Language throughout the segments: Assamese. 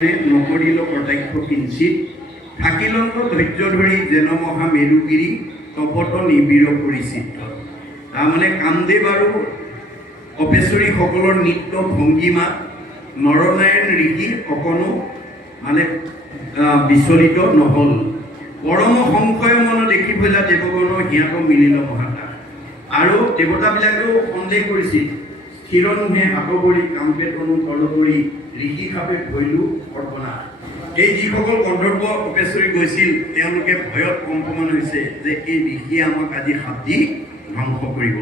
নকৰিল কটাক্ষ কিঞ্চিত থাকিলন্ত ধৈৰ্য ধৰি যেন মহা মেৰুগিৰি তপত নিবিড় পৰিচিত। তাৰমানে কামদেৱ আৰু অপেশ্বৰীসকলৰ নৃত্য ভংগীমা নৰনাৰায়ণ ঋষি অকণো মানে বিচলিত নহ'ল। পৰম সংশয় মন দেখি পেলাই দেৱগণ সিহঁত মিলিল মহাতা। আৰু দেৱতাবিলাকেও সন্দেহ কৰিছিল, স্থিৰ নোহে হাত ভৰি কামকে তনু তল কৰি ঋষি খাপে ধৰিলো কল্পনা। এই যিসকল গন্ধৰ্ব অপেশ্বৰী গৈছিল তেওঁলোকে ভয়ত কম্পমান হৈছে যে এই ঋষিয়ে আমাক আজি হাতী ধ্বংস কৰিব।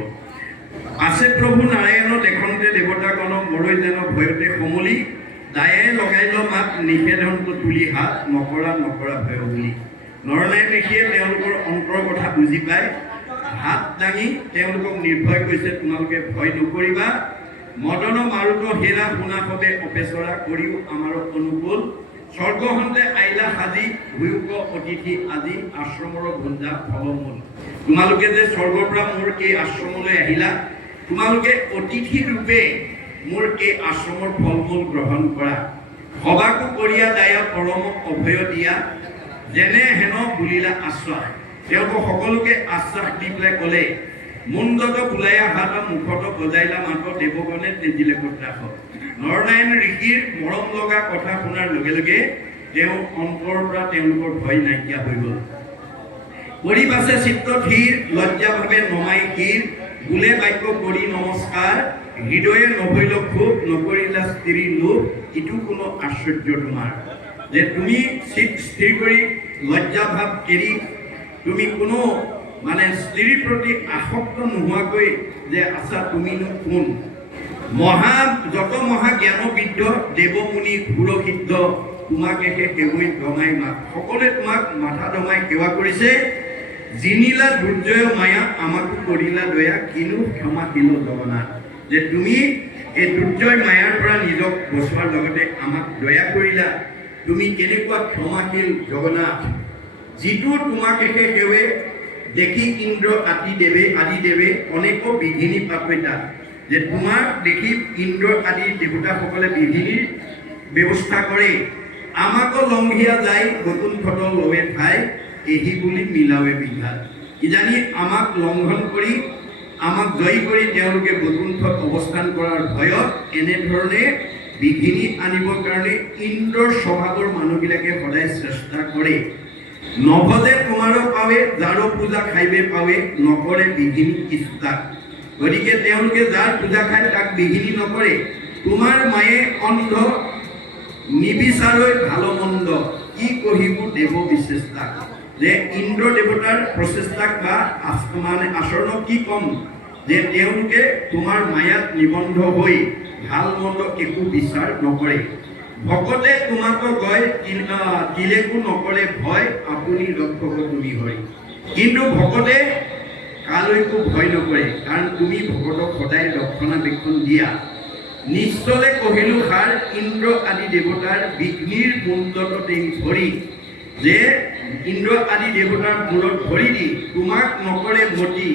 আছে প্ৰভু নাৰায়ণ দেখনতে দেৱতাগণক মৰৈ যেন ভয়তে সমলি দায়ে লগাইল মাত নিষেধন্ত তুলি হাত নকৰা নকৰা ভয় বুলি। নৰনাৰায়ণ ঋষিয়ে তেওঁলোকৰ অন্তৰ কথা বুজি পাই হাত দাঙি তেওঁলোকক নিৰ্ভয় কৰিছে, তোমালোকে ভয় নকৰিবা। মদন মাৰুত হেৰা শুনা হবে অপেচৰা কৰিও আমাৰ অনুকূল। স্বৰ্গহন্তে আইলা সাজি ভূয়ুক অতিথি আজি আশ্ৰমৰ ভঞ্জা ফলমূল। তোমালোকে যে স্বৰ্গৰ পৰা মোৰ এই আশ্ৰমলৈ আহিলা, তোমালোকে অতিথি ৰূপে মোৰ এই আশ্ৰমৰ ফলমূল গ্ৰহণ কৰা। সবাকো কৰিয়া দায়া পৰম অভয় দিয়া যেনে হেন বুলিলা আশ্বাস। তেওঁলোকক সকলোকে আশ্বাস দি পেলাই ক'লে, মুণ্ডত বোলায়া হাত মুখত বজাইলা মাত দেৱগণে তেজিলে কটাস। নৰনাৰায়ণ ঋষিৰ মৰম লগা কথা শুনাৰ লগে লগে তেওঁৰ অন্তৰৰ পৰা তেওঁলোকৰ ভয় নাইকিয়া হৈ গ'ল। পৰিবাছে চিত্ত ধীৰ লজ্জাভাৱে নমাই শিৰ বোলে বাক্য কৰি নমস্কাৰ। হৃদয়ে নভৈল ক্ষোভ নকৰিলা স্ত্ৰী লোভ ইটো কোনো আশ্চৰ্য তোমাৰ। যে তুমি চিত স্থিৰ কৰি লজ্জাভাৱ এৰি তুমি কোনো মানে স্ত্ৰীৰ প্ৰতি আসক্ত নোহোৱাকৈ যে আছা তুমিনো কোন। যত মহা জ্ঞানবিদ্ধ দেৱমুনি সুৰসিদ্ধ তোমাকেহে সেৱৈ দমাই মাত। সকলোৱে তোমাক মাথা দমাই সেৱা কৰিছে। জিনিলা দুৰ্জয় মায়া আমাকো কৰিলা দয়া কিনো ক্ষমাশীল জগন্নাথ। যে তুমি এই দুৰ্জয় মায়াৰ পৰা নিজক বচোৱাৰ লগতে আমাক দয়া কৰিলা। তুমি কেনেকুৱা ক্ষমাশীল জগন্নাথ। যিটো তোমাকেহে সেৱে দেখি ইন্দ্ৰ আদি দেৱে অনেক বিঘিনি পাপেতা। যে তোমাক দেখি ইন্দ্ৰ আদি দেৱতাসকলে বিঘিনিৰ ব্যৱস্থা কৰে। আমাকো লংঘিয়া যায় বৈকুণ্ঠত লৱে ঠাই এহি বুলি মিলাৱে বিঘাত। কিজানি আমাক লংঘন কৰি আমাক জয়ী কৰি তেওঁলোকে বৈকুণ্ঠত অৱস্থান কৰাৰ ভয়ত এনেধৰণে বিঘিনি আনিবৰ কাৰণে ইন্দ্ৰৰ স্বভাৱৰ মানুহবিলাকে সদায় চেষ্টা কৰে। নভজে তোমাৰো পাৱে যাৰো পূজা খাইবে পাৱে নকৰে বিঘিনি কিছুতাক। গতিকে তেওঁলোকে যাৰ পূজা খায় তাক বিঘিনি নকৰে। তোমাৰ মায়ে অন্ধ নিবিচাৰৈ ভাল মন্দ কি কহিব দেৱ বিচেষ্টাক। যে ইন্দ্ৰ দেৱতাৰ প্ৰচেষ্টাক বা মানে আচৰণক কি ক'ম, যে তেওঁলোকে তোমাৰ মায়াত নিবন্ধ হৈ ভাল মন্দ একো বিচাৰ নকৰে। ভকতে তোমাক গয় তিলেকো নকৰে ভয় আপুনি ৰক্ষক তুমি হয়। কিন্তু ভকতে কালৈকো ভয় নকৰে, কাৰণ তুমি ভকতক সদায় ৰক্ষণাবেক্ষণ দিয়া। নিশ্চলে কহিলো সাৰ ইন্দ্ৰ আদি দেৱতাৰ বিঘ্নিৰ মুণ্ডতে ধৰি। যে ইন্দ্ৰ আদি দেৱতাৰ মূৰত ধৰি দি তোমাক নকৰে মতি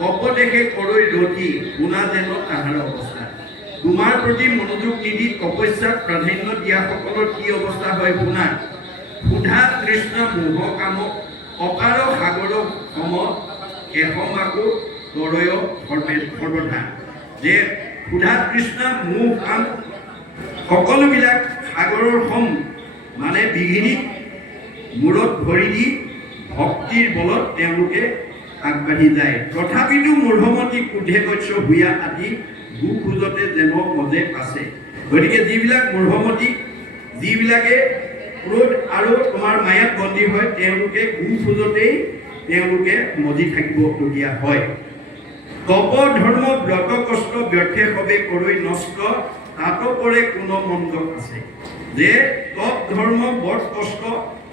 কপদেশে কৰৈ ৰতি শুনা যেন তাহাৰ অৱস্থা। তোমাৰ প্ৰতি মনোযোগ নিদি তপস্যাত প্ৰাধান্য দিয়াসকলৰ কি অৱস্থা হয় শুনা। ক্ষুধা তৃষ্ণা মোহ কাম অপাৰ সাগৰ সম এসমাকো তৰয় সৰ্বধা। যে ক্ষুধা তৃষ্ণা মোহ কাম সকলোবিলাক সাগৰৰ সম মানে বিঘিনিক মূৰত ধৰি দি ভক্তিৰ বলত তেওঁলোকে আগবাঢ়ি যায়। তথাপিতো মূঢ়মতী ক্ৰোধে বৈশ্য ভূঞা আদি গো খোজতে যেন মজে পাছে। গতিকে যিবিলাক মূঢ়মতী যিবিলাকে ক্ৰোধ আৰু তোমাৰ মায়াত বন্দী হয় তেওঁলোকে গো খোজতেই তেওঁলোকে মজি থাকিবলগীয়া হয়। তপ ধৰ্ম ব্ৰত কষ্ট ব্যৰ্থে হবে কৰৈ নষ্ট তাতো পৰে কোনো মন্দ আছে। যে তপ ধৰ্ম ব্ৰত কষ্ট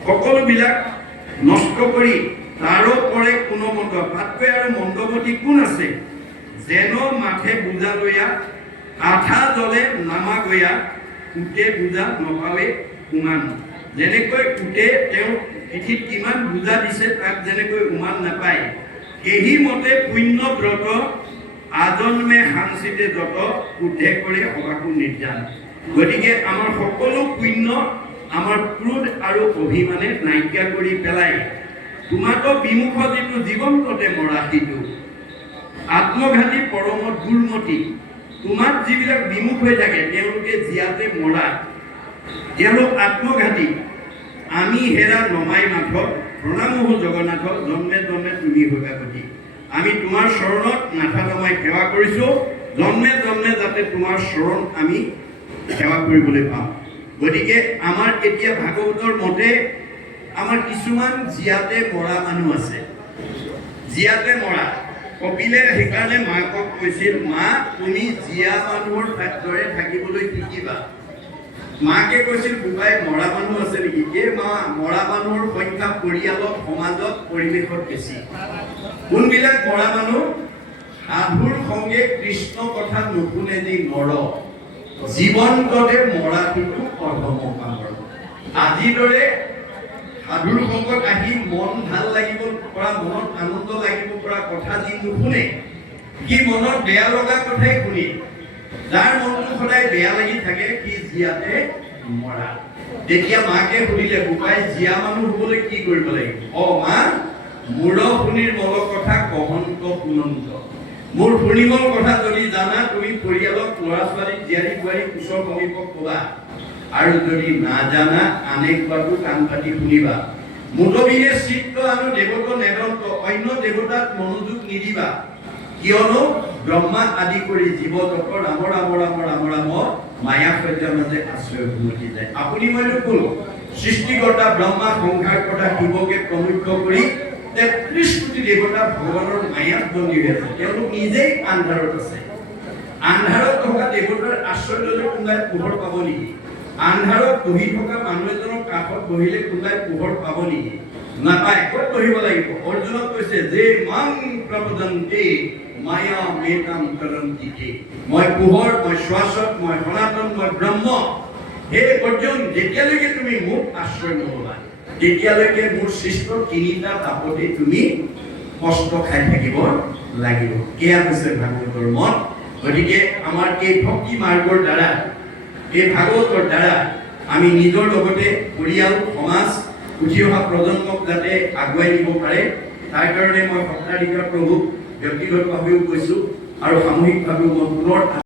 সকলোবিলাক নষ্ট কৰি তাৰো পৰে কোনো মন্দ। তাতকৈ আৰু মন্দমতী কোন আছে। যেন মাথে বুজা লৈয়া আঠা জলে নামা গয়া উঠে বুজা নপাৱে উমান। যেনেকৈ উঠে তেওঁ পিঠিত কিমান বুজা দিছে তাক যেনেকৈ উমান নাপায়, সেই মতে পুণ্য ব্ৰত আজন্মে সাংচিতে যত উঠে কৰে সবাকো নিৰ্যান। গতিকে আমাৰ সকলো পুণ্য আমাৰ ক্ৰোধ আৰু অভিমানে নাইকিয়া কৰি পেলাই তোমাকো বিমুখ যিটো জীৱন্ততে মৰা সিটো আত্মঘাতী পৰমত দুৰ্মতি তোমাক যিবিলাক বিমুখ হৈ থাকে তেওঁলোকে জীয়াতে মৰা তেওঁলোক আত্মঘাতী আমি হেৰা নমাই মাথত প্ৰণামহো জগন্নাথক জন্মে জন্মে তুমি হৈবা গতি আমি তোমাৰ চৰণত মাথা নমাই সেৱা কৰিছোঁ জন্মে জন্মে যাতে তোমাৰ চৰণ আমি সেৱা কৰিবলৈ পাওঁ গতিকে আমাৰ এতিয়া ভাগৱতৰ মতে আমাৰ কিছুমান জীয়াতে মৰা মানুহ আছে জীয়াতে মৰা কপিলে সেইকাৰণে মাকক কৈছিল মা তুমি জীয়া মানুহৰ দৰে থাকিবলৈ শিকিবা মাকে কৈছিল বোপাই মৰা মানুহ আছে নেকি এই মা মৰা মানুহৰ সংখ্যা পৰিয়ালত সমাজত পৰিৱেশত বেছি কোনবিলাক মৰা মানুহ সাধুৰ সংগে কৃষ্ণ কথা নুশুনে যি মৰ জীৱন্ততে মৰাটোতো অধম কামৰ আজিৰ দৰে সাধুৰ সংগত আহি মন ভাল লাগিব পৰা মনত আনন্দ লাগিব পৰা কথা যি নুশুনে সি মনত বেয়া লগা কথাই শুনি যাৰ মনটো সদায় বেয়া লাগি থাকে সি জীয়াতে মৰা তেতিয়া মাকে সুধিলে বোপাই জীয়া মানুহ হ'বলৈ কি কৰিব লাগিব মা মূৰ শুনিৰ মল কথা কহন্ত শুনন্ত মোৰ শুনিমল কথা যদি জানা তুমি পৰিয়ালত ল'ৰা ছোৱালীক জীয়াৰী বোৱাৰী কুশল সমীপক ক'বা আৰু যদি নাজানা আনেক বাটো কাণ পাতি শুনিবা মুদবিৰে চিত্ত আৰু দেৱত নেদন্ত অন্য দেৱতাত মনোযোগ নিদিবা কিয়নো ব্ৰহ্মা আদি কৰি জীৱ জগত ৰাম ৰাম ৰাম ৰাম ৰাম মায়া সত্যৰ মাজে আশ্ৰয় ঘুমতি যায় আপুনি মইনো কোন সৃষ্টিকৰ্তা ব্ৰহ্মা সংসাৰকৰ্তা শিৱকে প্ৰমুখ্য কৰি ৩৩ কোটি দেৱতা ভগৱানৰ মায়াত বন্দী হৈ আছে তেওঁলোক নিজেই আন্ধাৰত আছে আন্ধাৰত থকা দেৱতাৰ আশ্ৰয় ল'লে কোনোবাই পোহৰ পাব নেকি আন্ধাৰত বহি থকা মানুহ এজনৰ কাষত বহিলে কোনোবাই পোহৰ পাব নেকি নাপায় ক'ত বহিব লাগিব অৰ্জুনক কৈছে যে মাং প্ৰপদন্তে মায়া মেতাম কৰন্তিতে মই পোহৰ মই শ্বাসত মই সনাতন মই ব্ৰহ্ম হে অৰ্জুন যেতিয়ালৈকে তুমি মোক আশ্ৰয় নল'বা তেতিয়ালৈকে মোৰ সৃষ্ট তিনিটা তাপতে তুমি কষ্ট খাই থাকিব লাগিব এয়া হৈছে ভাগৱতৰ মত গতিকে আমাৰ এই ভক্তি মাৰ্গৰ দ্বাৰা এই ভাগৱতৰ দ্বাৰা আমি নিজৰ লগতে পৰিয়াল সমাজ উঠি অহা প্ৰজন্মক যাতে আগুৱাই নিব পাৰে তাৰ কাৰণে মই সত্ৰাধিকাৰ প্ৰভুক ব্যক্তিগতভাৱেও কৈছোঁ আৰু সামূহিকভাৱেও মই পুনৰ